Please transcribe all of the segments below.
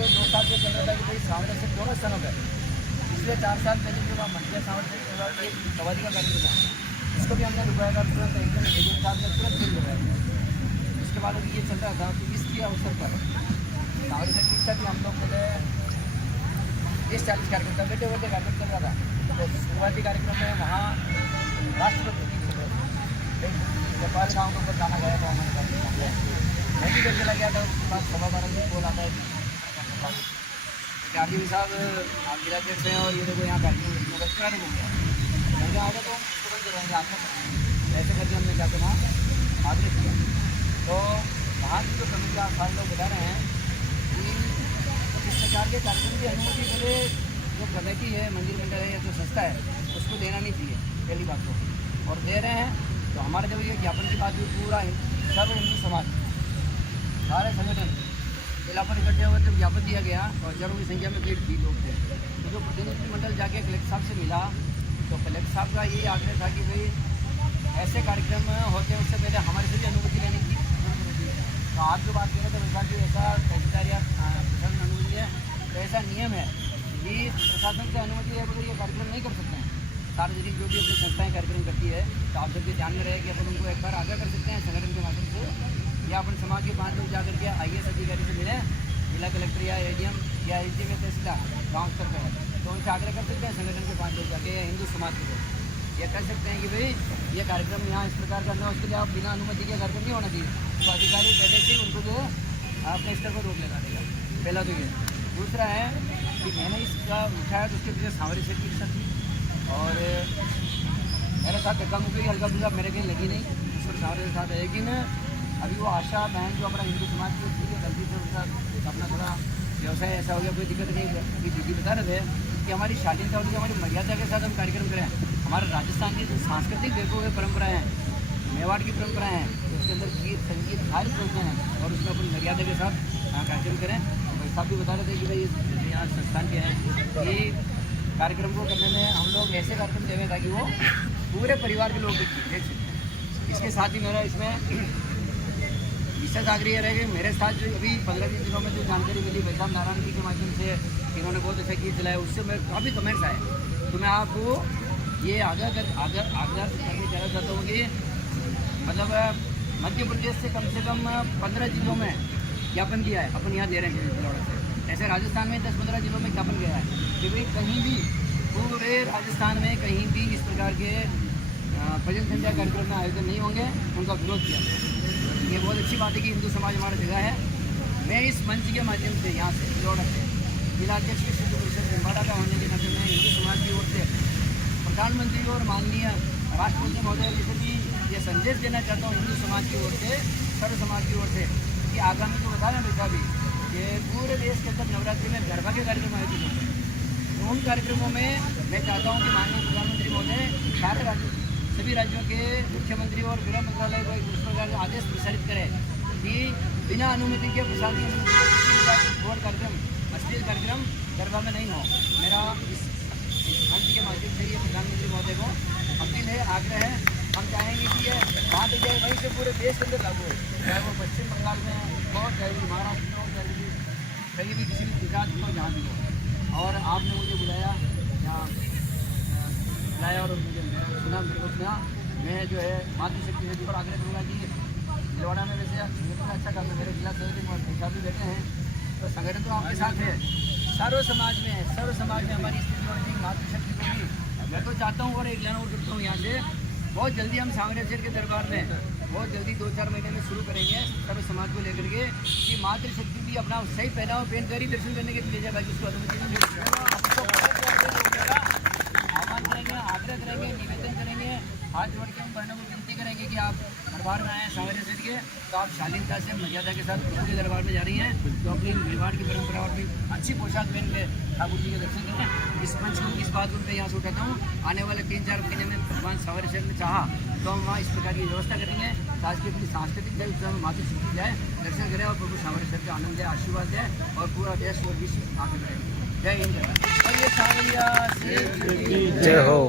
2 साल से चल रहा था कि भाई सांवरे से दोनों स्थानों पर पिछले 4 साल पहले जो वहाँ मंदिर सांवरे से एक कवाली का कार्यक्रम था, उसको भी हमने रुपया का तुरंत एकदम एजेंट साहब ने तुरंत फिर लगाया। उसके बाद अभी ये चल रहा था तो इसके अवसर पर सांवरे से ठीक था कि हम लोग पहले 30-40 कार्यक्रम था, बेटे बेटे कार्यक्रम चल रहा था। तो शुरुआती कार्यक्रम में वहाँ राष्ट्रपति नेपाल गाँव के ऊपर गाना गाया था हमारे कार्यक्रम में, मैं भी घर चला गया था। उसके बाद 12:15 बजे बोल आता है आरजीवी साहब आप जिला अध्यक्ष हैं और ये देखो यहाँ कार्यक्रम कराने को गया मैंने आ गया तो तुरंत रहेंगे आपने ऐसे करके हमने क्या करना आग्रह किया। तो वहाँ की जो कमेटी सारे लोग बता रहे हैं कि इस प्रकार के कार्यक्रम की अनुमति पहले जो कमेटी है मंदिर मंडल है या जो संस्था है उसको देना नहीं चाहिए पहली बात तो, और दे रहे हैं तो हमारे जब ये ज्ञापन की बात हुई पूरा सर्व हिंदू समाज सारे संगठन जिला पर इकट्ठे हुए तो ज्ञापन दिया गया और हजारों की संख्या में 1.5 लोग थे। तो जो प्रतिनिधिमंडल जाके कलेक्टर साहब से मिला तो कलेक्टर साहब का यही आग्रह था कि भाई ऐसे कार्यक्रम होते हैं उससे पहले हमारे से भी अनुमति लेने की। तो आप जो बात कर रहे थे वैसा भी ऐसा तहसीलदार या प्रशासन अनुमति है तो ऐसा नियम है कि प्रशासन से अनुमति है बगैर ये कार्यक्रम नहीं कर सकते हैं। सार्वजनिक जो भी अपनी संस्थाएँ कार्यक्रम करती है तो आप सबके ध्यान में रहे कि अपन उनको एक बार आगाह कर सकते हैं संगठन के माध्यम से, या अपन समाज के 5 लोग जाकर के IAS अधिकारी से मिले जिला कलेक्टर या ADM या SG में तहसीलदार गाँव स्तर पर है तो उनसे आग्रह कर सकते हैं संगठन के 5 लोग जाके या हिंदू समाज के लोग ये कह सकते हैं कि भाई ये कार्यक्रम यहाँ इस प्रकार करना है उसके लिए आप बिना अनुमति के कार्यक्रम नहीं होना चाहिए। तो अधिकारी पहले से ही उनको जो अपने स्तर पर रोक लगा देगा। पहला तो ये। दूसरा है कि मैंने इसका उठाया तो उसके पीछे सांवरी सेठ की थी और मेरे साथ धक्का मुक्की हल्का फुल्का मेरे कहीं लगी नहीं उसको सांवरे के साथ, लेकिन अभी वो आशा बहन जो अपना हिंदू समाज की थी गलती से उनका अपना थोड़ा व्यवसाय ऐसा हो गया कोई दिक्कत नहीं है। दीदी बता रहे थे कि हमारी शालीनता और हमारी मर्यादा के साथ हम कार्यक्रम करें। हमारे राजस्थान की जो सांस्कृतिक देखो हुए परंपराएँ हैं, मेवाड़ की परंपराएँ हैं, तो उसके अंदर गीत संगीत सारे चलते हैं और उसमें अपन मर्यादा के साथ कार्यक्रम करें। भाई साहब भी बता रहे थे कि भाई यहाँ संस्थान के हैं कि कार्यक्रम को करने में हम लोग ऐसे कार्यक्रम देंगे ताकि वो पूरे परिवार के लोग देख सकते हैं। इसके साथ ही मेरा इसमें विशेष आग्रह रहेगा मेरे साथ जो अभी 15-20 दिनों में जो जानकारी मिली वैशाल नारायण जी के माध्यम से इन्होंने बहुत अच्छा गीत चलाया उससे मेरे काफ़ी कमेंट्स आए। तो मैं आपको ये आग्रह करने जाना चाहता हूँ कि मतलब मध्य प्रदेश से कम 15 जिलों में ज्ञापन दिया है अपन यहाँ दे रहे हैं भीलवाड़ा से। ऐसे राजस्थान में 10-15 जिलों में ज्ञापन गया है कि भाई कहीं भी पूरे राजस्थान में कहीं भी इस प्रकार के भजन संध्या कार्यक्रम में आयोजन नहीं होंगे उनका विरोध किया। ये बहुत अच्छी बात है कि हिंदू समाज हमारा जगह है। मैं इस मंच के माध्यम से यहाँ से भीलवाड़ा से जिला अध्यक्ष सिद्ध परिषद भीलवाड़ा का होने के नाते मैं हिंदू समाज की ओर से प्रधानमंत्री और माननीय राष्ट्रपति महोदय जी को भी ये संदेश देना चाहता हूँ हिंदू समाज की ओर से सर्व समाज की ओर से कि आगामी जो बता रहे हैं भी ये पूरे देश के अंदर नवरात्रि में गरबा के कार्यक्रम आयोजित होते हैं। तो उन कार्यक्रमों में मैं चाहता हूँ कि माननीय प्रधानमंत्री महोदय सारे राज्यों सभी राज्यों के मुख्यमंत्री और गृह मंत्रालय को इस प्रकार का आदेश प्रसारित करें कि बिना अनुमति के प्रशासनिक कार्यक्रम अश्लील कार्यक्रम गरबा में नहीं हो। मेरा इस मंच के माध्यम से ये प्रधानमंत्री महोदय को अपील है, आग्रह है। हम चाहेंगे कि ये बात जाए वहीं से पूरे देश के अंदर लागू हो, चाहे वो पश्चिम बंगाल में हो, चाहे वो महाराष्ट्र में हो, चाहे कहीं भी किसी भी गुजरात में हो, जहाँ भी हो। और आपने मुझे बुलाया यहाँ और मुझे सुना मेरे को सुना। मैं जो है मातृशक्ति से पर आग्रह करूँगा कि भीलवाड़ा में वैसे इतना अच्छा काम है, मेरे जिला सहयोगी साहब भी बैठे हैं तो संगठन तो आपके साथ है, सर्व समाज में है। सर्व समाज में हमारी स्थिति मातृशक्ति को भी मैं तो चाहता हूँ और एक लाइन और करता हूँ यहाँ से बहुत जल्दी हम सांवरे शेर के दरबार में बहुत जल्दी 2-4 महीने में शुरू करेंगे सर्व समाज को लेकर के कि मातृशक्ति भी अपना सही पहनावा पहन कर ही दर्शन करने के लिए जाए, बाकी उसको अनुमति नहीं मिलेगी। आह्वान करेंगे, आग्रह करेंगे, निवेदन करेंगे, हाथ जोड़ के हम बहनों को विनती करेंगे कि आप दरबार में आए हैं सांवरे शेर के तो आप शालीनता से मर्यादा के साथ प्रभु के दरबार में जा रही हैं तो अपनी भीलवाड़ की परंपरा और अपनी अच्छी पोशाक पहन के ठाकुर जी के दर्शन करें। इस मंच को इस बात को मैं यहाँ से उठाता हूँ। आने वाले 3-4 महीने में भगवान सांवरे शेर ने चाहा तो हम वहाँ इस प्रकार की व्यवस्था करेंगे ताकि अपनी सांस्कृतिक जाए उसमें मातृशक्ति जाए दर्शन करें और प्रभु सांवरे शेर का आनंद है, आशीर्वाद है और पूरा देश और विश्व आगे बढ़े। जय हिंद जय हो।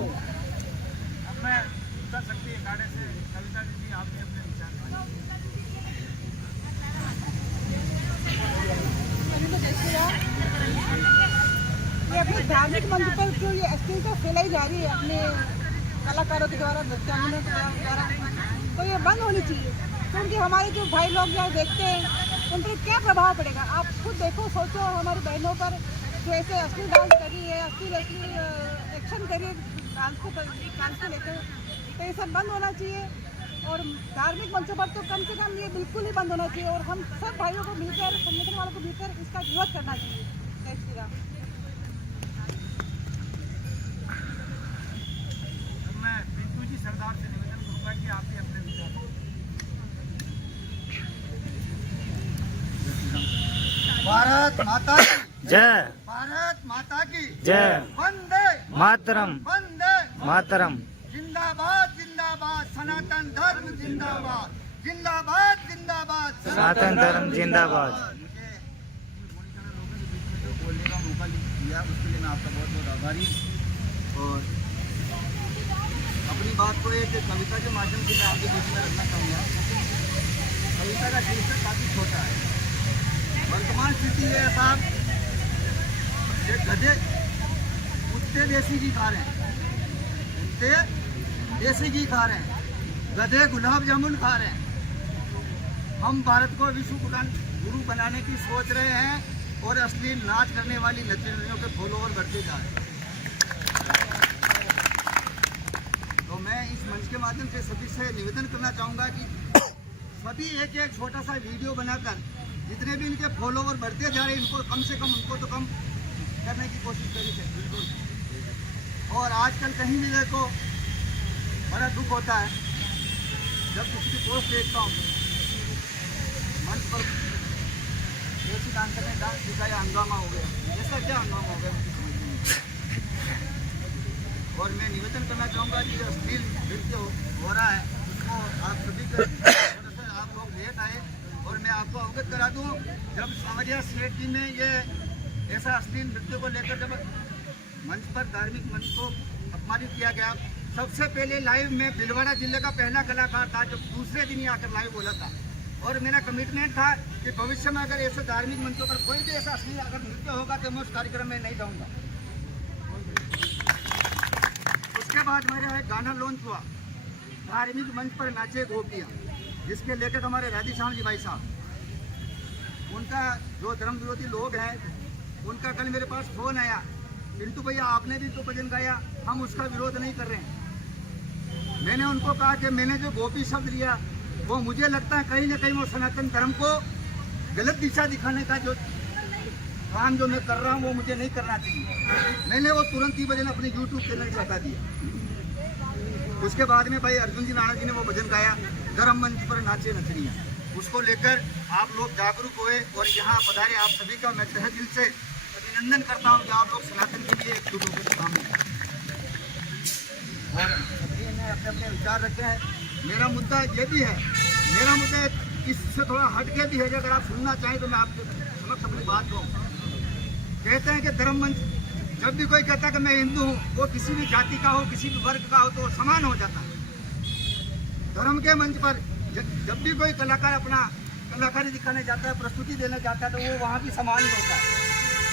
मैं उत्तर शक्ति अखाड़े से कविता दीदी आपने अपने विचार अपने धार्मिक मंच पर जो ये अश्लीलता फैलाई जा रही है अपने कलाकारों के द्वारा, नृत्यांगनों के द्वारा, तो ये बंद होनी चाहिए। क्योंकि हमारे जो भाई लोग जो देखते हैं उन पर क्या प्रभाव पड़ेगा। आप खुद देखो, सोचो, हमारी बहनों पर जो ऐसे अश्लील डांस कर रही है, अश्लील एक्शन कर रही है डांस को लेकर, तो ये सब बंद होना चाहिए। और धार्मिक मंचों पर तो कम से कम ये बिल्कुल ही बंद होना चाहिए। और हम सब भाइयों को मिलकर, संगठन वालों को मिलकर इसका विरोध करना चाहिए। जय श्री राम। मैं पिंटू जी सरदार से निवेदन करूंगा कि आप भी अपने विचार। भारत माता की जय। भारत माता की जय। वंदे मातरम। वंदे मातरम। जिंदाबाद जिंदाबाद सनातन धर्म जिंदाबाद जिंदाबाद जिंदाबाद सनातन धर्म जिंदाबाद। मुझे जो बोलने का मौका दिया उसके लिए मैं आपका बहुत बहुत आभारी हूं। और अपनी बात को एक कविता के माध्यम से मैं आपके बीच में रखना चाहूँगा। कविता का शीर्षक काफ़ी छोटा है। वर्तमान स्थिति है साहब, ये गधे कुत्ते देसी घी खा रहे हैं, कुत्ते देसी घी खा रहे हैं, गधे गुलाब जामुन खा रहे हैं। हम भारत को विश्व गुरु बनाने की सोच रहे हैं और अश्लील नाच करने वाली नचनियों के फॉलोअर बढ़ते जा रहे हैं। तो मैं इस मंच के माध्यम से सभी से निवेदन करना चाहूँगा कि सभी एक एक छोटा सा वीडियो बनाकर जितने भी इनके फॉलोअर बढ़ते जा रहे हैं, इनको कम से कम, उनको तो कम करने की कोशिश करी है बिल्कुल। और आजकल कहीं भी देखो बड़ा दुख होता है जब किसी की पोस्ट देखता हूँ, मंच पर देसी डांसर ने डांस दिखाया, हंगामा हो गया। ऐसा क्या हंगामा हो गया मुझे समझ नहीं आता। और मैं निवेदन करना चाहूँगा कि जो अश्लील नृत्य हो रहा है उसको आप सभी को, आप लोग लेट आए और मैं आपको अवगत करा दूँ। जब सावरिया सेठ जी ने ये ऐसा अश्लील नृत्य को लेकर जब मंच पर धार्मिक मंच को अपमानित किया गया, सबसे पहले लाइव में भीलवाड़ा जिले का पहला कलाकार था जो दूसरे दिन ही आकर लाइव बोला था। और मेरा कमिटमेंट था कि भविष्य में अगर ऐसे धार्मिक मंचों पर कोई भी ऐसा अश्लील अगर नृत्य होगा तो मैं उस कार्यक्रम में नहीं जाऊँगा। उसके बाद मेरा एक गाना लॉन्च हुआ, धार्मिक मंच पर नाचे गोपियाँ, जिसके लेखक हमारे राधेश्याम जी भाई साहब। उनका जो धर्म विरोधी लोग हैं उनका कल मेरे पास फोन आया, पिंटू भैया आपने भी तो भजन गाया, हम उसका विरोध नहीं कर रहे हैं। मैंने उनको कहा कि मैंने जो गोपी शब्द लिया वो मुझे लगता है कहीं ना कहीं वो सनातन धर्म को गलत दिशा दिखाने का जो काम जो मैं कर रहा हूँ वो मुझे नहीं करना चाहिए। मैंने वो तुरंत ही भजन अपने यूट्यूब चैनल पर हटा दिया। उसके बाद में भाई अर्जुन जी नाना जी ने वो भजन गाया, धर्म मंच पर नाचे नचनियाँ। उसको लेकर आप लोग जागरूक हुए और यहाँ पधारे। आप सभी का मैं तहे दिल से अभिनंदन करता हूँ कि आप लोग सनातन के लिए एक दूसरे के सामने और सभी ने अपने अपने विचार रखे हैं। मेरा मुद्दा ये भी है, मेरा मुद्दा इससे थोड़ा हटके भी है। अगर आप सुनना चाहें तो मैं आपके समक्ष अपनी बात कहूँ। कहते हैं कि धर्म मंच, जब भी कोई कहता है कि मैं हिंदू हूँ, वो किसी भी जाति का हो, किसी भी वर्ग का हो, तो समान हो जाता है। धर्म के मंच पर जब भी कोई कलाकार अपना कलाकारी दिखाने जाता है, प्रस्तुति देने जाता है, तो वो वहाँ भी समान ही होता है।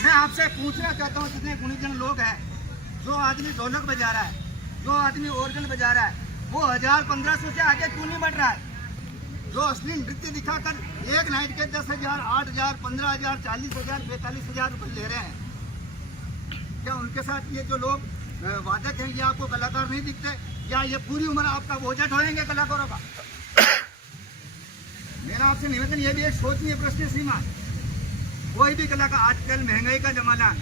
मैं आपसे पूछना चाहता हूँ, जितने गुणीजन लोग हैं, जो आदमी ढोलक बजा रहा है, जो आदमी ऑर्गन बजा रहा है, वो 1000-1500 से आगे क्यों नहीं बढ़ रहा है? जो अश्लील नृत्य दिखाकर एक नाइट के 10,000, 8,000, 15,000, 40,000, 45,000 रुपये ले रहे हैं, क्या उनके साथ ये जो लोग वादक हैं ये आपको कलाकार नहीं दिखते? या ये पूरी उम्र आपका बोझा ढोएंगे कलाकारों का? मेरा आपसे निवेदन ये भी एक सोचनीय प्रश्न है श्रीमान। कोई भी कलाकार, आजकल महंगाई का जमाना,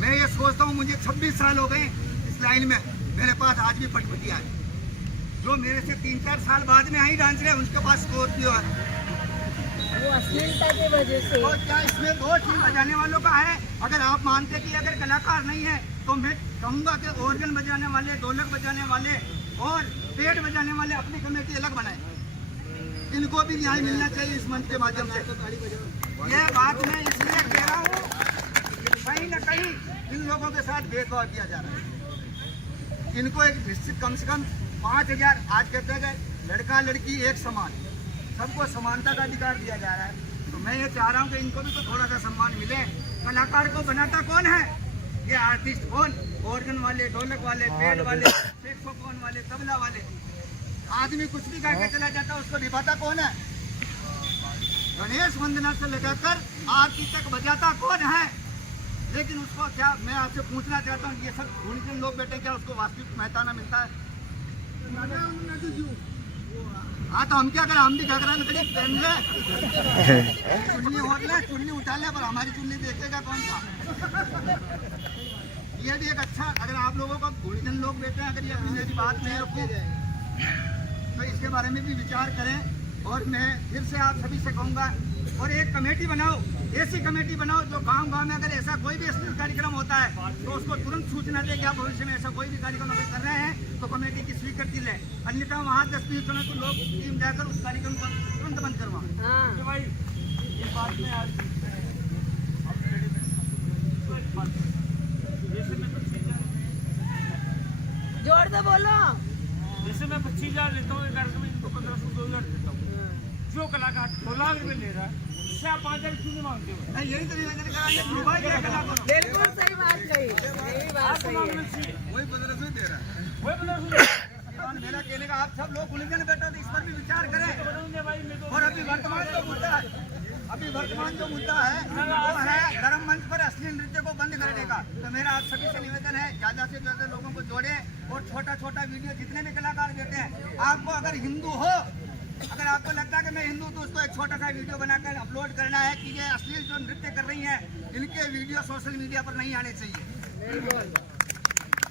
मैं ये सोचता हूँ मुझे 26 साल हो गए इस लाइन में, मेरे पास आज भी पटपटिया है। जो मेरे से 3-4 साल बाद में आई डांसर है उनके पास स्कॉर्पियो है। वो अश्लीलता की वजह से। तो क्या इसमें दोष ही बजाने वालों का है? अगर आप मानते कि अगर कलाकार नहीं है तो मैं कहूँगा कि ऑर्गन बजाने वाले, ढोलक बजाने वाले और पेट बजाने वाले अपनी कमेटी अलग बनाए। इनको भी न्याय मिलना चाहिए इस मंच के माध्यम से। यह बात मैं इसलिए कह रहा हूँ, कहीं न कहीं इन लोगों के साथ भेदभाव किया जा रहा है। इनको एक निश्चित कम से कम 5,000, आज कहते हैं लड़का लड़की एक समान, सबको समानता का अधिकार दिया जा रहा है। तो मैं ये चाह रहा हूँ कि इनको भी तो थोड़ा सा सम्मान मिले। कलाकार को बनाता कौन है? ये आर्टिस्ट कौन? ऑर्गन वाले, ढोलक वाले, पेड़ वाले, सैक्सोफोन वाले, तबला वाले। आदमी कुछ भी गा के चला जाता है, उसको निभाता कौन है? गणेश वंदना से लगाकर आरती तक बजाता कौन है? लेकिन उसको क्या, मैं आपसे पूछना चाहता हूँ, ये सब ढूंढते लोग बैठे, क्या उसको वास्तविक मेहताना मिलता है? हाँ तो हम क्या करें, हम भी घाघरा में करीब पहन ले, चुन्नी ओढ़ ले, चुन्नी उठा ले, पर हमारी चुन्नी देखेगा कौन सा? ये भी एक अच्छा, अगर आप लोगों का गुणजन लोग बैठे हैं, अगर ये अपनी मेरी बात नहीं रखो तो इसके बारे में भी विचार करें। और मैं फिर से आप सभी से कहूँगा, और एक कमेटी बनाओ, ऐसी कमेटी बनाओ जो गांव-गांव में अगर ऐसा कोई भी अश्लील कार्यक्रम होता है तो उसको तुरंत सूचना दे कि आप भविष्य में ऐसा कोई भी कार्यक्रम अगर कर रहे हैं तो कमेटी की स्वीकृति लें, अन्यथा वहाँ 10-20 जनों को लोग टीम जाकर उस कार्यक्रम को तुरंत बंद करवाएं। भाई ये बात में आज जोर से बोलो। जैसे मैं 25,000 लेता हूँ, 1100 में इनको 1500 2,000 देता हूँ। जो कलाकार 2 लाख रुपए ले रहा है उससे आप 5,000 क्यों नहीं मांगते हो? यही तो निवेदन कराएंगे, दुर्भाग्य है कलाकारों। बिल्कुल सही बात कही, यही बात आपको सही मांगना है। चाहिए, वही 1500 दे रहा है। वही 1500 मेरा कहने का, आप सब लोग गुणजन बैठो तो इस पर भी विचार करें। बताऊंगे भाई। मैं तो और अभी वर्तमान जो मुद्दा है, वो है धर्म मंच पर अश्लील नृत्य को बंद करने का। तो मेरा आप सभी से निवेदन है, ज्यादा से ज्यादा लोगों को जोड़ें और छोटा छोटा वीडियो, जितने भी कलाकार बैठे हैं, आपको अगर हिंदू हो, अगर आपको लगता है कि मैं हिंदू, तो उसको एक छोटा सा वीडियो बनाकर अपलोड करना है कि ये अश्लील जो नृत्य कर रही हैं, इनके वीडियो सोशल मीडिया पर नहीं आने चाहिए।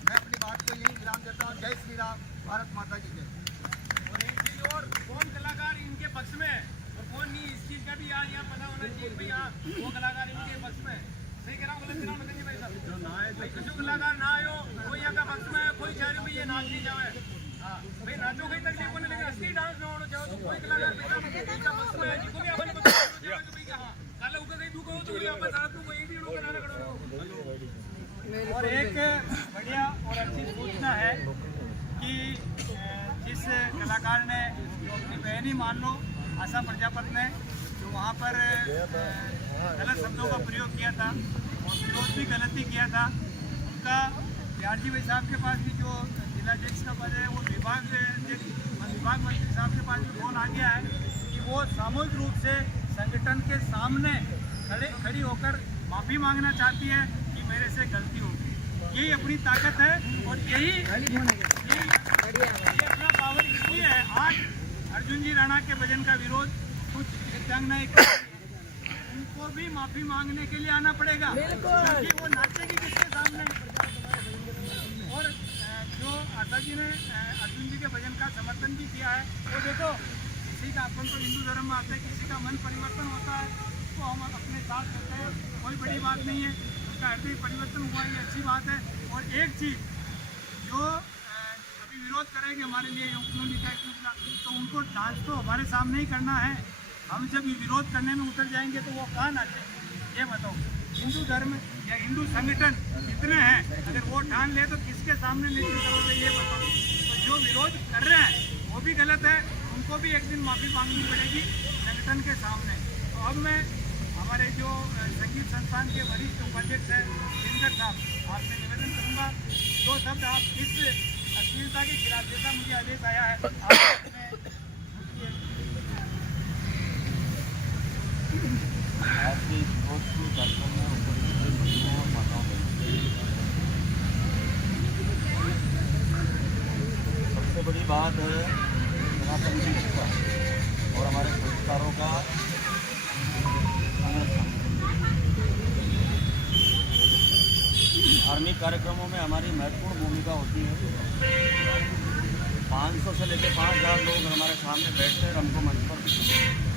मैं अपनी बात को यही विराम देता हूँ। जय श्री राम, भारत माता की जय। और एक चीज और, कौन कलाकार इनके पक्ष में और कौन नहीं, इस चीज का भी यहाँ पता होना चाहिए भाई। वो कलाकार इनके पक्ष में, सही कह रहा हूँ, गलत कह रहा हूँ भाई साहब? जो कलाकार ना आयो, कोई यहाँ का पक्ष में, कोई चाह रही ये नाच नहीं जाए, हाँ भाई नाचो कहीं तक नहीं, लेकिन असली डांस ना होना चाहो तो कोई कलाकार का पक्ष में है, जिसको भी अपन को भाई कहाँ काला ऊपर कहीं दुख हो तो वापस आ तू वही भी लोग बनाना करो। और एक बढ़िया और अच्छी सूचना है कि जिस कलाकार ने जो अपनी बहन ही मान लो, आशा प्रजापत ने, जो वहाँ पर गलत शब्दों का प्रयोग किया था और विरोध भी गलत ही किया था, उनका बिहार जी भाई साहब के पास भी जो जिलाध्यक्ष का पद है, वो विभाग मंत्री साहब के पास भी फोन आ गया है कि वो सामूहिक रूप से संगठन के सामने खड़ी होकर माफ़ी मांगना चाहती है कि मेरे से गलती हो गई। यही अपनी ताकत है और यही अपना पावर इसलिए है। आज अर्जुन जी राणा के भजन का विरोध कुछ दिव्यांग नहीं कर रही है, उनको भी माफी मांगने के लिए आना पड़ेगा, क्योंकि वो नाचेगी किसके सामने। और जो आशा जी ने अर्जुन जी के भजन का समर्थन भी किया है, वो देखो किसी का, अपन तो हिंदू धर्म में आते हैं, किसी का मन परिवर्तन होता है तो हम अपने साथ करते हैं, कोई बड़ी बात नहीं है। उसका हृदय परिवर्तन हुआ, ये अच्छी बात है। और एक चीज़ जो अभी विरोध करेंगे हमारे लिए क्यों लिखा है, तो उनको डांस तो हमारे सामने ही करना है। हम जब विरोध करने में उतर जाएंगे तो वो कहाँ नाचे, ये बताओ। हिंदू धर्म या हिंदू संगठन कितने हैं, अगर वो ठान ले तो किसके सामने नृत्य करोगे, ये बताओ। तो जो विरोध कर रहे हैं वो भी गलत है, उनको भी एक दिन माफ़ी मांगनी पड़ेगी संगठन के सामने। तो अब मैं हमारे जो संगीत संस्थान के वरिष्ठ उपाध्यक्ष हैं दिनकर साहब, आपसे निवेदन करूँगा 2 शब्द आप इस अश्लीलता के खिलाफ, जैसा मुझे आदेश आया है, आपके भोजपुर कार्यक्रम में उपस्थित माताओं सबसे बड़ी बात है सनातन शिक्षा और हमारे संस्कारों का धार्मिक कार्यक्रमों में हमारी महत्वपूर्ण भूमिका होती है। 500 से लेकर 5,000 लोग हमारे सामने बैठते हैं, हमको मंच पर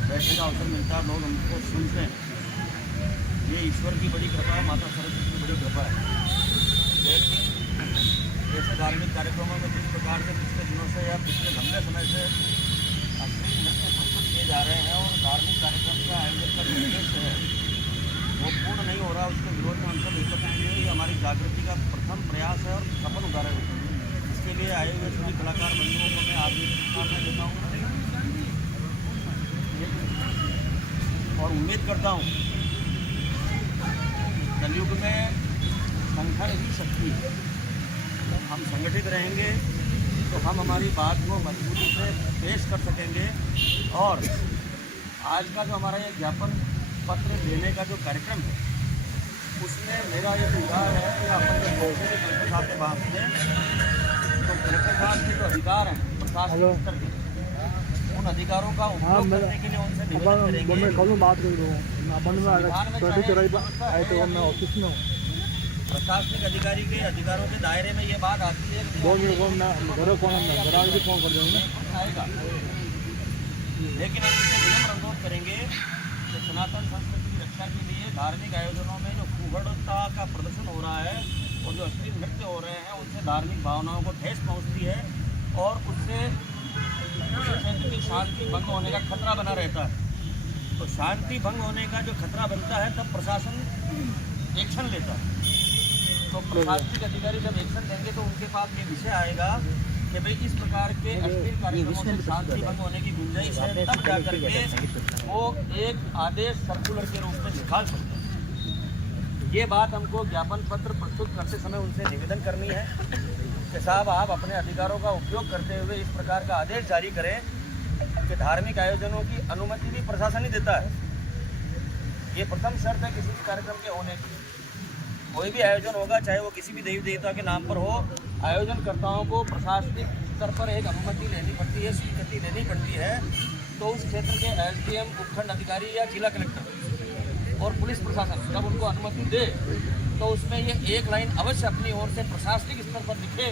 बैठने का अवसर मिलता है, लोग हमको सुनते हैं। ये ईश्वर की बड़ी कृपा है, माता सरस्वती की बड़ी कृपा है। लेकिन ऐसे धार्मिक कार्यक्रमों में जिस प्रकार से पिछले दिनों से या पिछले लंबे समय से अश्लील नृत्य प्रस्तुत किए जा रहे हैं और धार्मिक कार्यक्रम का आयोजन का उद्देश्य है वो पूर्ण नहीं हो रहा, उसके विरोध में हम सब एकत्र हुए। ये हमारी जागृति का प्रथम प्रयास है और सफल उदाहरण है। इसके लिए आए हुए सभी कलाकार बंधुओं को मैं आपकी शुभकामनाएं देता हूँ और उम्मीद करता हूँ कलयुग में संगठन ही शक्ति है। हम संगठित रहेंगे तो हम हमारी बात को मजबूती से पेश कर सकेंगे। और आज का जो हमारा ये ज्ञापन पत्र देने का जो कार्यक्रम है, उसमें मेरा ये विचार है कि अपन जब पहुँचे कलेक्टर साहब के पास में, तो कलेक्टर साहब के जो अधिकार हैं प्रशासनिक स्तर के, उन अधिकारों का उपयोग करने के लिए उनसे निवेदन करेंगे। प्रशासनिक अधिकारी के अधिकारों के दायरे में ये बात आती है कि आएगा, लेकिन हम इसे विनम्र अनुरोध करेंगे कि सनातन संस्कृति की रक्षा के लिए धार्मिक आयोजनों में जो कुहड़ता का प्रदर्शन हो रहा है और जो अश्लील नृत्य हो रहे हैं, उनसे धार्मिक भावनाओं को ठेस पहुँचती है और उससे क्षेत्र की शांति भंग होने का खतरा बना रहता है। तो शांति भंग होने का जो खतरा बनता है, तब प्रशासन एक्शन लेता है। तो प्रशासनिक अधिकारी जब एक्शन लेंगे तो उनके पास ये विषय आएगा कि भाई इस प्रकार के अश्लील कार्यक्रमों से शांति भंग होने की गुंजाइश है, तब जाकर के वो एक आदेश सर्कुलर के रूप में निकाल सकते हैं। ये बात हमको ज्ञापन पत्र प्रस्तुत करते समय उनसे निवेदन करनी है कि साहब आप अपने अधिकारों का उपयोग करते हुए इस प्रकार का आदेश जारी करें कि धार्मिक आयोजनों की अनुमति भी प्रशासन ही देता है। ये प्रथम शर्त है किसी भी कार्यक्रम के होने की। कोई भी आयोजन होगा, चाहे वो किसी भी देवी देवता के नाम पर हो, आयोजनकर्ताओं को प्रशासनिक स्तर पर एक अनुमति लेनी पड़ती है, स्वीकृति लेनी पड़ती है। तो उस क्षेत्र के एसडीएम, उपखंड अधिकारी या जिला कलेक्टर और पुलिस प्रशासन जब उनको अनुमति दे, तो उसमें ये एक लाइन अवश्य अपनी ओर से प्रशासनिक स्तर पर लिखे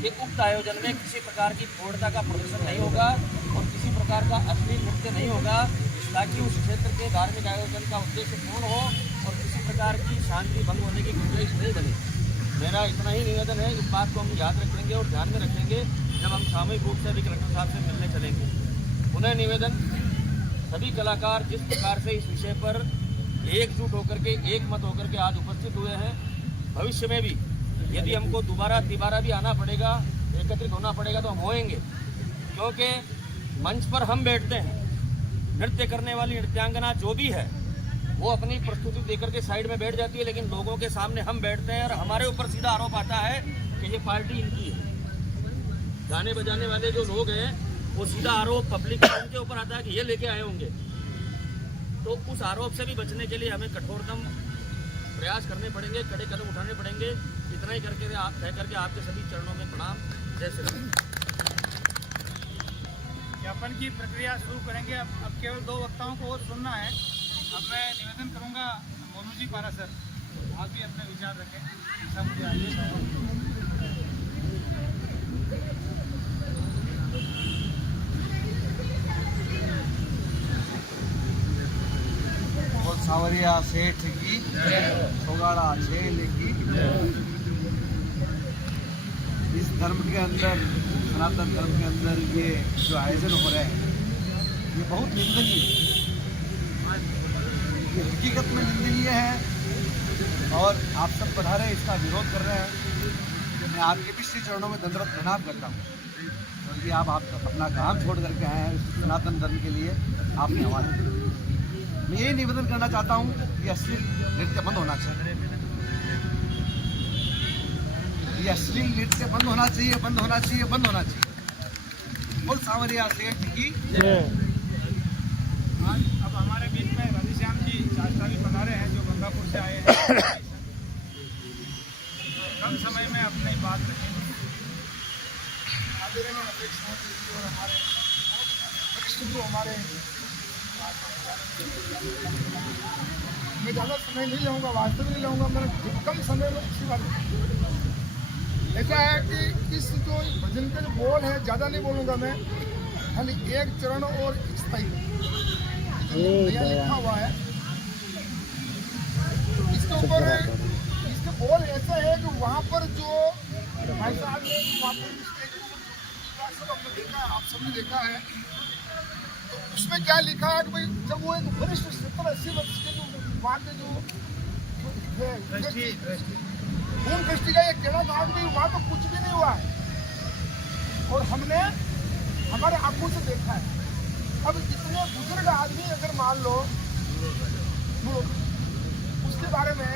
कि उक्त आयोजन में किसी प्रकार की पूर्णता का प्रदर्शन नहीं होगा और किसी प्रकार का अश्लील नृत्य नहीं होगा, ताकि उस क्षेत्र के धार्मिक आयोजन का उद्देश्य पूर्ण हो और किसी प्रकार की शांति भंग होने की गुंजाइश नहीं बने। मेरा इतना ही निवेदन है। इस बात को हम याद रखेंगे और ध्यान में रखेंगे जब हम सामूहिक रूप से अभी कलेक्टर साहब से मिलने चलेंगे। पुनः निवेदन, सभी कलाकार जिस प्रकार से इस विषय पर एकजुट होकर के, एक मत होकर के आज उपस्थित हुए हैं, भविष्य में भी यदि हमको दोबारा तिबारा भी आना पड़ेगा, एकत्रित होना पड़ेगा, तो हम होएंगे। क्योंकि मंच पर हम बैठते हैं, नृत्य करने वाली नृत्यांगना जो भी है वो अपनी प्रस्तुति देकर के साइड में बैठ जाती है, लेकिन लोगों के सामने हम बैठते हैं और हमारे ऊपर सीधा आरोप आता है कि ये पार्टी इनकी है। गाने बजाने वाले जो लोग हैं वो सीधा आरोप पब्लिक के ऊपर आता है कि ये लेके आए होंगे। तो उस आरोप से भी बचने के लिए हमें कठोरतम प्रयास करने पड़ेंगे, कड़े कदम उठाने पड़ेंगे। इतना ही करके कह करके आपके सभी चरणों में प्रणाम। जय श्री राम। ज्ञापन की प्रक्रिया शुरू करेंगे। अब केवल 2 वक्ताओं को और सुनना है। अब मैं निवेदन करूंगा मोनू जी पारा सर, आप भी अपने विचार रखें। सब मुझे आदेश सावरिया सेठ की, सोगाड़ा झेल की। इस धर्म के अंदर, सनातन धर्म के अंदर ये जो आयोजन हो रहे हैं, ये बहुत निंदनीय है। ये हकीकत में निंदनीय है और आप सब पधारे इसका विरोध कर रहे हैं। मैं आपके भी श्री चरणों में दंडवत प्रणाम करता हूँ, क्योंकि आप अपना काम छोड़ करके आए हैं सनातन धर्म के लिए, आपने हमारे। मैं ये निवेदन करना चाहता हूँ कि अश्लील नृत्य बंद होना चाहिए। ये अश्लील नृत्य बंद होना चाहिए, बंद होना चाहिए, बंद होना चाहिए। बोल सावरिया सेठ की। अब हमारे बीच में राधेश्याम जी शास्त्रा भी पधारे हैं, जो गंगापुर से आए हैं। कम समय में अपनी बात रखेंगे। हमारे मैं ज़्यादा समय नहीं लूँगा, वास्तव नहीं लूँगा, मैं कम समय में अच्छी बात। ऐसा है कि इस जो भजन के जो बोल है, ज़्यादा नहीं बोलूँगा मैं, खाली एक चरण और स्थायी लिखा हुआ है। इसके ऊपर इसके बोल ऐसा है कि वहाँ पर जो भाई साहब ने वहाँ पर सब हमने देखा है, आप सबने देखा है। तो उसमें क्या लिखा है कि भाई जब वो एक वरिष्ठ 70-80 वर्ष के जो वहाँ के जो खून दृष्टि का एक कहना था कि वहाँ तो कुछ भी नहीं हुआ है और हमने हमारे आंखों से देखा है। अब इतने बुजुर्ग आदमी अगर मान लो उसके बारे में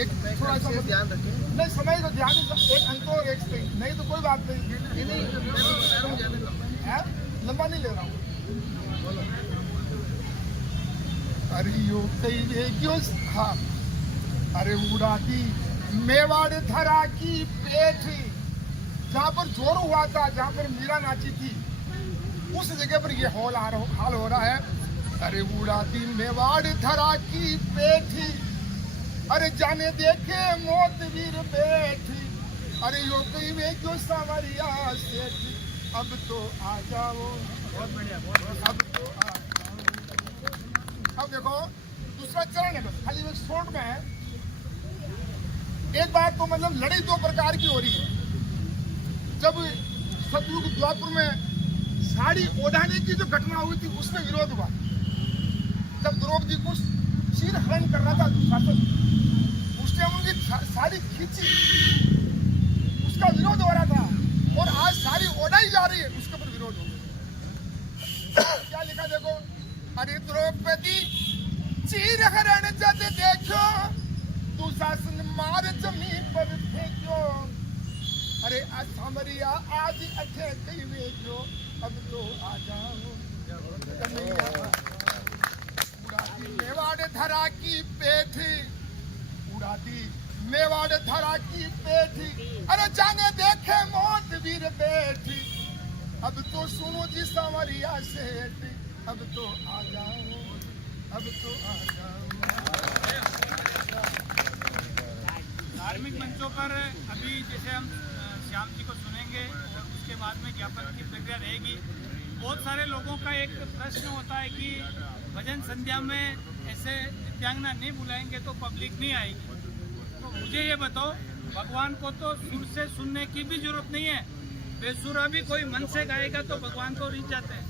एक थोड़ा सा ध्यान रखें, नहीं समय को ध्यान, एक अंक और एक सही, नहीं तो कोई बात नहीं, लंबा नहीं ले रहा हूँ। अरे यो कई क्यों, हाँ, अरे उड़ाती मेवाड़ धरा की पेट, जहाँ पर जोर हुआ था, जहाँ पर मीरा नाची थी, उस जगह पर ये हाल हो रहा है। अरे उड़ाती मेवाड़ धरा की पेठी, अरे जाने देखे मौत वीर बैठी, अरे यो कई वे क्यों सावरिया सेठ, अब तो आ जाओ, बहुत बढ़िया, अब तो आ जाओ। अब देखो दूसरा चरण है, बस खाली एक शॉर्ट में है। एक बात तो मतलब लड़ाई दो प्रकार की हो रही है। जब सतयुग द्वापर में साड़ी ओढ़ाने की जो घटना हुई थी, उसमें विरोध हुआ। जब द्रौपदी को चीर हरण कर रहा था दुशासन, उसने उनकी साड़ी खींची, उसका विरोध हो रहा था। और आज साड़ी ओढ़ाई जा रही है, उसके ऊपर विरोध हो गया। क्या लिखा देखो, अरे द्रौपदी चीर हरण जद देखो, दुशासन मार जमीन पर फेंक्यो, अरे सामरिया आज अठे कई वेजो, अब तो आ जाओ, उड़ाती मेवाड़ धरा की पेठी, उड़ाती मेवाड़ धरा की पेठी, अरे जाने देखे मौत वीर बैठी, अब तो सुनो जी सावरिया सेठ, अब तो आ जाओ, अब तो आ जाओ। धार्मिक मंचों पर अभी जैसे हम श्याम जी को सुनेंगे और उसके बाद में ज्ञापन की प्रक्रिया रहेगी। बहुत सारे लोगों का एक प्रश्न होता है कि भजन संध्या में ऐसे नृत्यांगना नहीं बुलाएंगे तो पब्लिक नहीं आएगी। तो मुझे ये बताओ, भगवान को तो सुर से सुनने की भी जरूरत नहीं है, बेसुरा भी कोई मन से गाएगा तो भगवान को रीझ जाते हैं,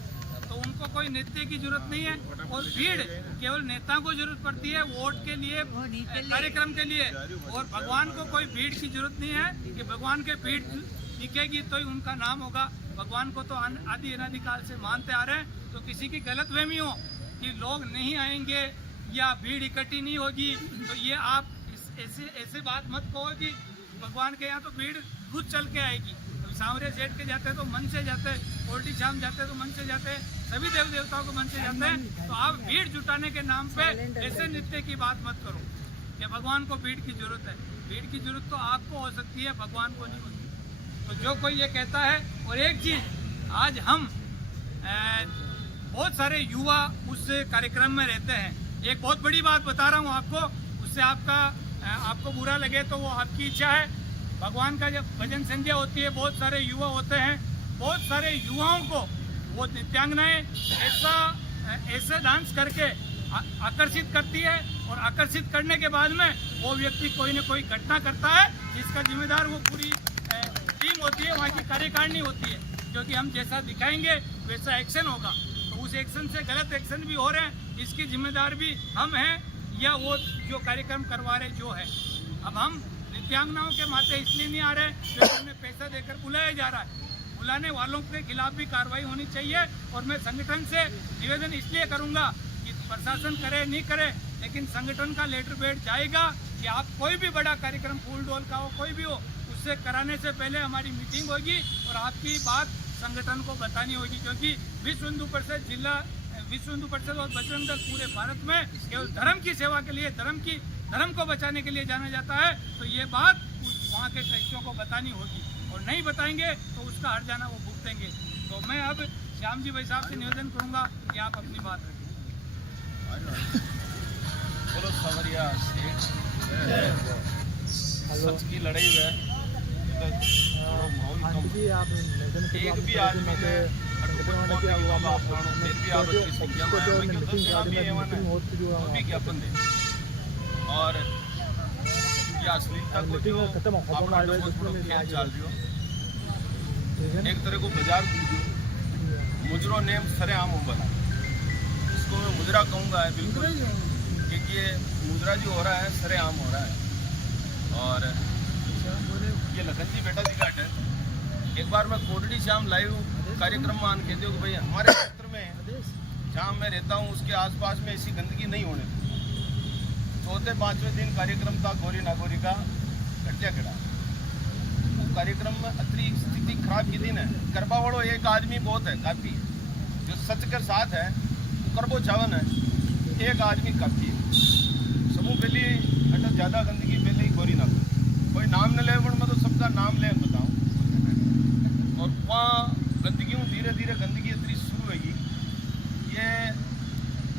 तो उनको कोई नृत्य की जरूरत नहीं है। और भीड़ केवल नेताओं को जरूरत पड़ती है वोट के लिए, कार्यक्रम के लिए, और भगवान को कोई भीड़ की जरूरत नहीं है कि भगवान के भीड़ दिखेगी तो ही उनका नाम होगा। भगवान को तो आदि अनादि काल से मानते आ रहे हैं। तो किसी की गलतफहमी हो कि लोग नहीं आएंगे या भीड़ इकट्ठी नहीं होगी, तो ये आप ऐसे बात मत कहो कि भगवान के यहाँ तो भीड़ खुद चल के आएगी। सांवरे सेठ के जाते हैं तो मन से जाते हैं, कोर्टी शाम जाते हैं तो मन से जाते हैं, सभी देव देवताओं को मन से जाते हैं। तो आप भीड़ जुटाने के नाम पे ऐसे नृत्य की बात मत करो कि भगवान को भीड़ की जरूरत है। भीड़ की जरूरत तो आपको हो सकती है, भगवान को नहीं होती। तो जो कोई ये कहता है, और एक चीज, आज हम बहुत सारे युवा उस कार्यक्रम में रहते हैं। एक बहुत बड़ी बात बता रहा हूँ आपको, उससे आपको बुरा लगे तो वो आपकी इच्छा है। भगवान का जब भजन संध्या होती है, बहुत सारे युवा होते हैं, बहुत सारे युवाओं को वो नृत्यांगनाएं ऐसे डांस करके आकर्षित करती है, और आकर्षित करने के बाद में वो व्यक्ति कोई न कोई घटना करता है जिसका जिम्मेदार वो पूरी टीम होती है, वहाँ की कार्यकारिणी होती है। क्योंकि हम जैसा दिखाएंगे वैसा एक्शन होगा, तो उस एक्शन से गलत एक्शन भी हो रहे हैं, इसकी जिम्मेदार भी हम हैं या वो जो कार्यक्रम करवा रहे जो है। अब हम नृत्यांगनाओं के माथे इसलिए नहीं आ रहे क्योंकि उन्हें पैसा देकर बुलाया जा रहा है। बुलाने वालों के खिलाफ भी कार्रवाई होनी चाहिए। और मैं संगठन से निवेदन इसलिए करूंगा कि प्रशासन करे नहीं करे, लेकिन संगठन का लेटर बेड जाएगा कि आप कोई भी बड़ा कार्यक्रम फूल डोल का हो, कोई भी हो, उससे कराने से पहले हमारी मीटिंग होगी और आपकी बात संगठन को बतानी होगी। क्योंकि विश्व हिंदू परिषद जिला, विश्व हिंदू परिषद और बजरंग दल पूरे भारत में केवल धर्म की सेवा के लिए, धर्म को बचाने के लिए जाना जाता है। तो ये बात वहाँ के ट्रस्टियों को बतानी होगी, और नहीं बताएंगे तो उसका हट जाना वो भुगतेंगे। तो मैं अब श्याम जी भाई साहब से निवेदन करूँगा कि आप अपनी बात रखें। बोलो सावरिया सेठ, सच की लड़ाई में माहौल एक भी आदमी ने ज्ञापन दे और या अश्लीलता को जो चाल रही हो, एक तरह को बाजार मुजरो नेम सरेआम हो बना, इसको मैं मुजरा कहूँगा है बिल्कुल, क्योंकि ये मुजरा जो हो रहा है सरेआम हो रहा है। और ये लखन जी बेटा जी घाट है। एक बार मैं कोटड़ी शाम लाइव कार्यक्रम में आन कहते हो कि भाई हमारे क्षेत्र में जहाँ मैं रहता हूँ उसके आसपास में ऐसी गंदगी नहीं होने। चौथे 5वें दिन कार्यक्रम था गोरी नागोरी का कटिया खड़ा। कार्यक्रम में अतरी स्थिति खराब की दिन है। करबा वालों एक आदमी बहुत है काफी, जो सच के साथ है करबो चावन है, एक आदमी काफी है। समूह पहली अटक ज्यादा गंदगी पहले ही गोरी नागोरी, कोई नाम न ले मैं तो सबका नाम ले बताऊं। और वहाँ गंदगी धीरे धीरे गंदगी इतनी शुरू होगी, ये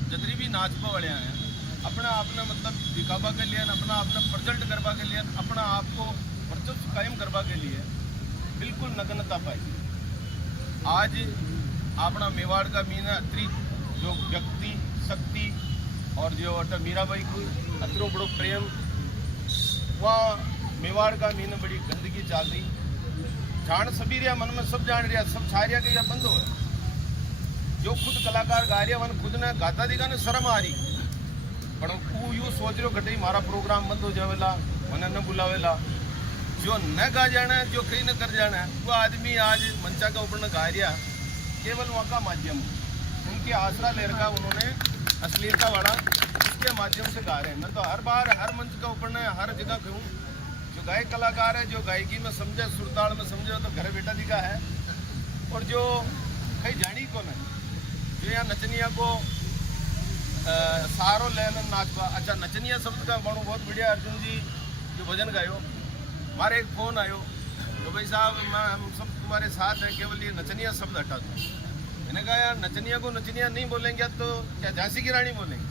जतरी भी नाचपा वाले हैं अपना अपना मतलब दिखावा के लिए, अपना अपना प्रजल्ट करवा के लिए, अपना आप को वर्चस्व कायम करवा के लिए बिल्कुल नग्नता पाई। आज अपना मेवाड़ का मीना अतरी जो व्यक्ति शक्ति और जो अटल मीराबाई को अतरो बड़ो प्रेम, वहाँ मेवाड़ का मीना बड़ी गंदगी चल रही, जान सभी रहा मन में सब जान रहा, सब छा रहा कि यह बंद हो। जो खुद कलाकार गा रहा वन खुद ने गाता दिखा ने शर्म आ रही, पर वो यूँ सोच रहे हो घटे हमारा प्रोग्राम बंद हो जावेला, मैंने न बुलावेला। जो न गा जाना है, जो कहीं न कर जाना है, वो आदमी आज मंचा का ऊपर न गा रहा, केवल वहाँ का माध्यम उनके आसरा ले रखा उन्होंने अश्लीलता वाला, उसके माध्यम से गा रहे हैं। मैं तो हर बार हर मंच का ऊपर न हर जगह कहूँ, जो गायक कलाकार है, जो गायकी में समझे, सुरताल में समझे तो घर बेटा दिखा है, और जो कहीं जानी को नहीं, जो यहाँ नचनिया को सहारो लेना नाचवा। अच्छा, नचनिया शब्द का बनो बहुत बढ़िया अर्जुन जी जो भजन गायो, हमारे एक फ़ोन आयो तो भाई साहब हम सब तुम्हारे साथ हैं, केवल ये नचनिया शब्द हटा दो। मैंने कहा यार नचनिया को नचनिया नहीं बोलेंगे तो क्या झांसी की रानी बोलेंगे?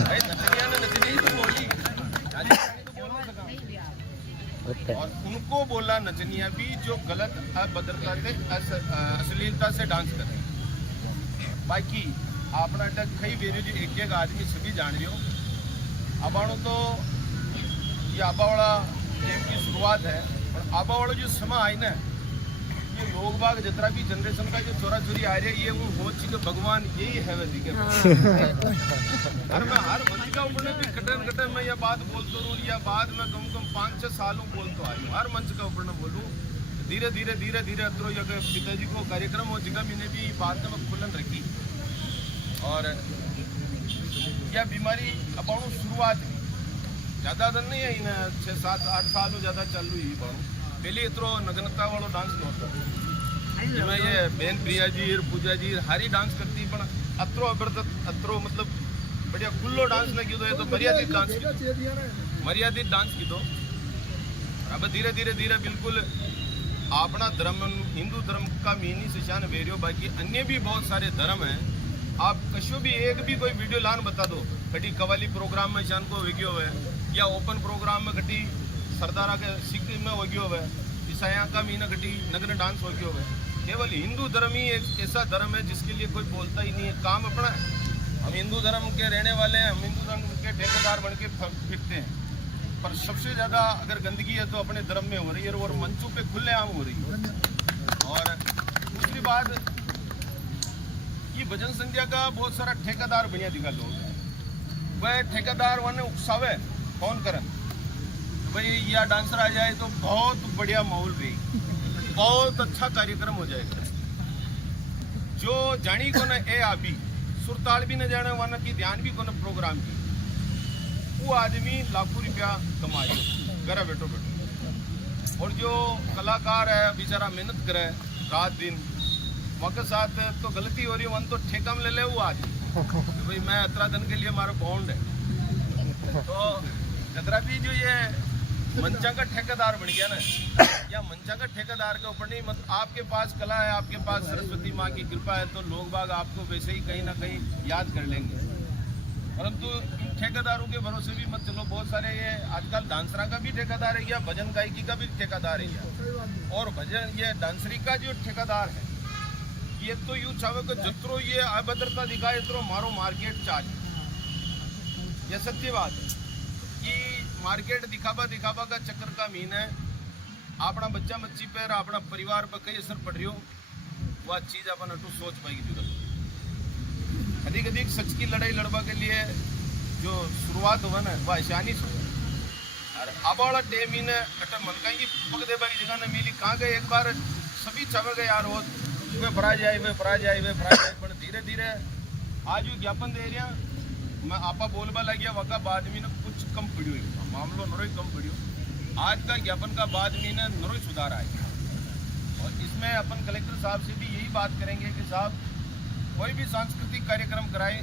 भाई नचनिया ने नचनिया ही तो बोली, झांसी की रानी तो बोल सका। और उनको बोला नचनिया भी जो गलत अभद्रता से अश्लीलता से डांस करे। बाकी अपना अटक कई वेरी जो एक एक आदमी सभी जान रहे हो। अबाणो तो ये आबावाड़ा गेम की शुरुआत है, और आबावाड़ा जो समय आई ना, ये लोग बाग जितना भी जनरेशन का जो चोरा चोरी आ रही है, ये वो हो चुके भगवान यही है वैसे के। और मैं हर मंच का ऊपर भी कटन कटन मैं यह बात बोलता रहूँ, या बाद में कम से कम 5-6 सालों बोलता आई हूँ, हर मंच का ऊपर न बोलूँ। धीरे धीरे धीरे धीरे अतरो पिताजी को कार्यक्रम हो जगह मैंने भी बात में खुलन रखी। और यह बीमारी अबाणु शुरुआत ज़्यादा दिन नहीं है, इन 6-7-8 सालों ज़्यादा चल रही है। बाणु पहले इतरो नग्नता वालों डांस न होता, जिसमें ये बहन प्रिया जी पूजा जी हारी डांस करती, पर अतरो अबरदस्त अतरो मतलब बढ़िया खुल्लो डांस न की तो मर्यादित डांस की दो। अब धीरे धीरे धीरे बिल्कुल अपना धर्म हिंदू धर्म का मीनी से शान वेरियो, बाकी अन्य भी बहुत सारे धर्म हैं। आप कशो भी एक भी कोई वीडियो लान बता दो, कटी कवाली प्रोग्राम में शान को वेगियो है, या ओपन प्रोग्राम में कटी सरदारा के सिख में होगियो है, ईसाइया का मीना कटी नग्न डांस होगियो है। केवल हिंदू धर्म ही एक ऐसा धर्म है जिसके लिए कोई बोलता ही नहीं है, काम अपना है। हम हिंदू धर्म के रहने वाले हैं, हम हिंदू धर्म के ठेकेदार बन के फिरते हैं, पर सबसे ज़्यादा अगर गंदगी है तो अपने धर्म में हो रही है, और मंचों पे खुलेआम हो रही है। और दूसरी बात, ये भजन संध्या का बहुत सारा ठेकेदार बढ़िया दिखा लोग, वह ठेकेदार वन उकसावे फोन करन भाई यह डांसर आ जाए तो बहुत बढ़िया माहौल रहेगी, बहुत अच्छा कार्यक्रम हो जाएगा। जो जानी को न ए आबी सुरताल भी न जाने वाना की ध्यान भी को न प्रोग्राम की, वो आदमी लाखों रुपया कमाए घर बैठो बैठो। और जो कलाकार है बेचारा मेहनत करे रात दिन, मौके साथ तो गलती हो रही है, वन तो ठेका में ले ले वो आदमी भाई मैं अतरा दिन के लिए हमारा बॉन्ड है। तो जतरा भी जो ये मंचा का ठेकेदार बन गया ना, या मंचा का ठेकेदार के ऊपर नहीं, मतलब आपके पास कला है, आपके पास सरस्वती माँ की कृपा है, तो लोग बाग आपको वैसे ही कहीं ना कहीं याद कर लेंगे। परंतु ठेकेदारों के भरोसे भी मत चलो। बहुत सारे ये आजकल डांसरा का भी ठेकेदार है, या भजन गायकी का भी ठेकेदार है, और भजन ये डांसरी का जो ठेकेदार है, ये तो यूँ चाहे कि जत्रो ये अभद्रता दिखाए तो मारो मार्केट चार्ज। यह सत्य बात है कि मार्केट दिखावा का चक्कर का मीन है। अपना बच्चा बच्ची पर अपना परिवार पर कई असर पड़ रही हो, वह चीज़ अपन अटू सोच पाएगी जरूरत। अधिक अधिक सच की लड़ाई लड़वा के लिए जो शुरुआत हुआ ना, वह आसानी से और अब वाला टेम ही ने अटक मन का ही पक दे बाकी जगह न मिली कहाँ गए। एक बार सभी चवे गए यार, हो वे भरा जाए पर धीरे धीरे आज भी ज्ञापन दे रहा मैं आपा बोलबा लग गया वका बाद में कुछ कुछ कम पड़ियो मामलो नरोई कम पड़ियो। आज का ज्ञापन का बाद में ना नरोई सुधार आएगा और इसमें अपन कलेक्टर साहब से भी यही बात करेंगे कि साहब कोई भी सांस्कृतिक कार्यक्रम कराए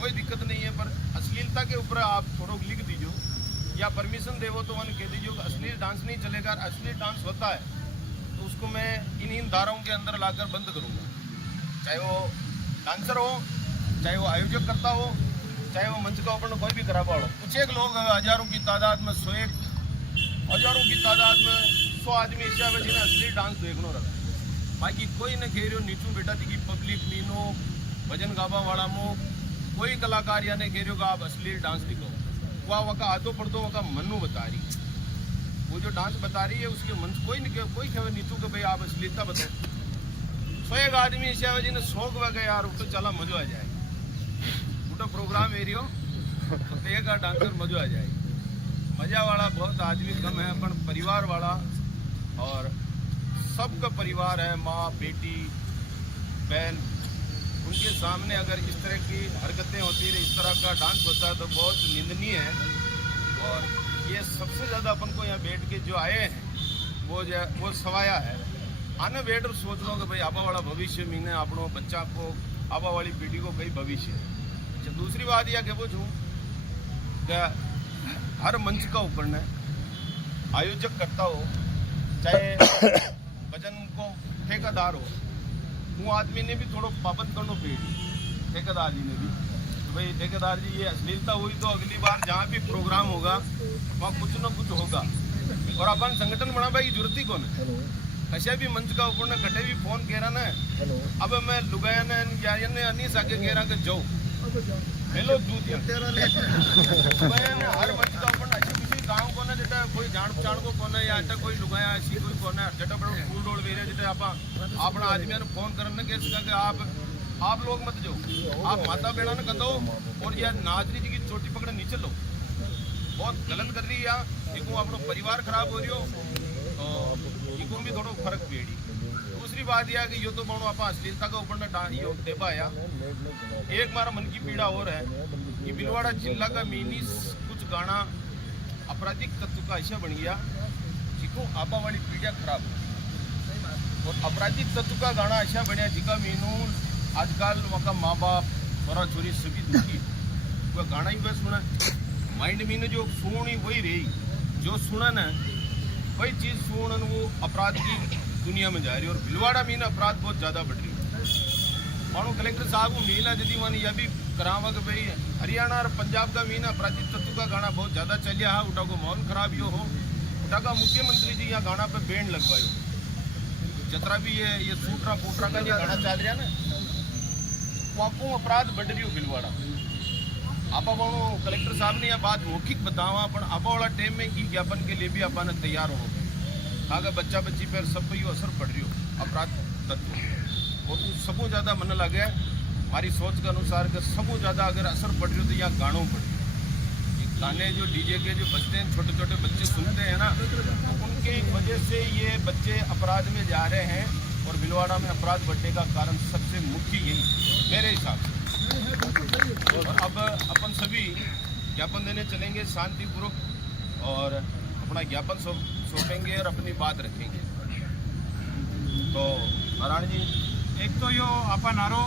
कोई दिक्कत नहीं है, पर अश्लीलता के ऊपर आप थोड़ा लिख दीजिए या परमिशन देवो तो वन कह दीजिए कि अश्लील डांस नहीं चलेगा। अश्लील डांस होता है तो उसको मैं इन धाराओं के अंदर लाकर बंद करूँगा, चाहे वो डांसर हो, चाहे वो आयोजक करता हो, चाहे वो मंच का ऊपर कोई भी करावा हो। कुछ एक लोग हजारों की तादाद में 100 हजारों की तादाद में 100 आदमी ऐसे आवे जिन्हें अश्लील डांस देखना रहा, बाकी कोई न कह रहे नीचू बेटा की पब्लिक मीनो भजन गावा वाला मो कोई कलाकार या नहीं कह रहे हो आप अश्लील डांस दिखाओ। वह वका आदो पड़तो वका मनु बता रही, वो जो डांस बता रही है उसके मन कोई कहे नीचू के भाई आप अश्लीलता बताओ। 100 आदमी ऐसे आवे जिन्हें शौक वगैरह यार उठो चला मजो आ जाए, उठो प्रोग्राम एरियो तो एक डांसर मजो आ जाए। मजा वाला बहुत आदमी कम है, पर परिवार वाला और सबका परिवार है, माँ बेटी बहन, उनके सामने अगर इस तरह की हरकतें होती है, इस तरह का डांस होता है तो बहुत निंदनीय है। और ये सबसे ज़्यादा अपन को यहाँ बैठ के जो आए हैं वो सवाया है। आने बैठ और सोच लो कि भाई आबा वाला भविष्य मीने अपनों बच्चा को आबा वाली पीढ़ी को कई भविष्य है। अच्छा, दूसरी बात यह कि पूछूँ क्या हर मंच का ऊपर ने आयोजक करता हो, चाहे भजन को ठेकेदार हो, वो आदमी ने भी थोड़ा पाबंद करना पेड़ी ठेकेदार जी ने भी, तो भाई ठेकेदार जी ये अश्लीलता हुई तो अगली बार जहाँ भी प्रोग्राम होगा वहाँ कुछ न कुछ होगा। और अपन संगठन बना भाई जरूरत ही कौन है, ऐसे भी मंच का ऊपर ने कटे भी फोन कह रहा ना, अब मैं लुगाया ने अनीस आगे कह रहा कि जाओ हेलो जूतिया हर मंच का ऊपर ऐसे किसी गाँव को ना जेटा कोई जान पहचान को कौन है या अट्टा कोई लुगाया ऐसी कोई कौन है जेटा बड़ा फूल रोड वेरे जेटा आप अपना आदमी ने फोन करने के इसका कि आप लोग मत जाओ, आप माता बेड़ा ने कदो और या नाजरी जी की चोटी पकड़े नीचे लो, बहुत गलत कर रही है। एक अपना परिवार खराब हो रही हो तो इको भी थोड़ा फर्क पेड़ी। दूसरी बात यह कि यो तो मानो आप अश्लीलता का ऊपर यो दे पाया। एक हमारा मन की पीड़ा और है कि भीलवाड़ा जिला का मिनी कुछ गाना आपराधिक तत्व का ऐसा बन गया जिको आपा वाली पीढ़ियाँ खराब और आपराधिक तत्व का गाना ऐसा बनया जिका मीनू आजकल वहाँ माँ बाप छोरा छोरी सभी दुखी वह गाना ही वह सुना माइंड मीनू जो सुनी वही रही, जो सुना ना वही चीज़ सुन वो अपराध की दुनिया में जा रही है। और भीलवाड़ा मीन अपराध बहुत ज़्यादा बढ़ रही है। मानो कलेक्टर साहब को मीना यदि वन यह भी करावा कि भाई हरियाणा और पंजाब का मीन अपराधिक तत्व का गाना बहुत ज़्यादा चलिया है, उठा को माहौल खराब यो हो, उठा का मुख्यमंत्री जी यहाँ गाना पे बैंड लगवायो, जतरा भी ये सूटरा फूटरा का ये गाना चल रहा है ना, वहाँ को अपराध बढ़ रही हो भीलवाड़ा। आपा वालों कलेक्टर साहब ने यह बात मौखिक बतावा, पर आपा वाला टाइम में ई ज्ञापन के लिए भी अपन तैयार हो अगर बच्चा बच्ची पर सब पे असर पड़ रही हो अपराध तत्व और सबको ज़्यादा मन लगे हमारी सोच के अनुसार कि सबको ज़्यादा अगर असर पड़ रही हो तो यहाँ गानों पड़ रही है। गाने जो डीजे के जो बजते हैं छोटे छोटे बच्चे सुनते हैं ना, तो उनके वजह से ये बच्चे अपराध में जा रहे हैं और भीलवाड़ा में अपराध बढ़ने का कारण सबसे मुख्य यही मेरे हिसाब से। और अब अपन सभी ज्ञापन देने चलेंगे शांतिपूर्वक और अपना ज्ञापन सौंपेंगे और अपनी बात रखेंगे। तो नारायण जी, एक तो यो अपन हारो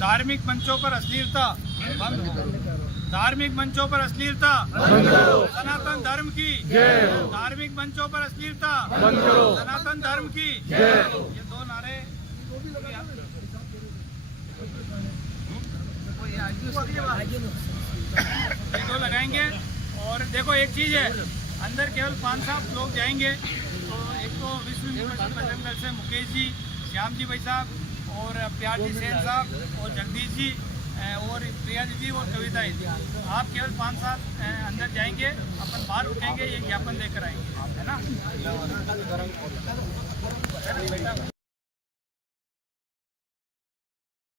धार्मिक मंचों पर अश्लीलता बंद हो, धार्मिक मंचों पर अश्लीलता बंद करो, सनातन धर्म की धार्मिक मंचों पर अश्लीलता बंद करो, सनातन धर्म की ये दो नारे ये दो लगाएंगे। और देखो एक चीज़ है, अंदर केवल 5-7 लोग जाएंगे, तो एक तो विश्व यूनिवर्सिटी भजन दल से मुकेश जी, श्याम जी भाई साहब और प्यार जी सेन साहब और जगदीश जी और प्रिया दीदी और कविता जी, आप केवल 5-7 अंदर जाएंगे, अपन बाहर उठेंगे, ये ज्ञापन देकर आएंगे, है ना।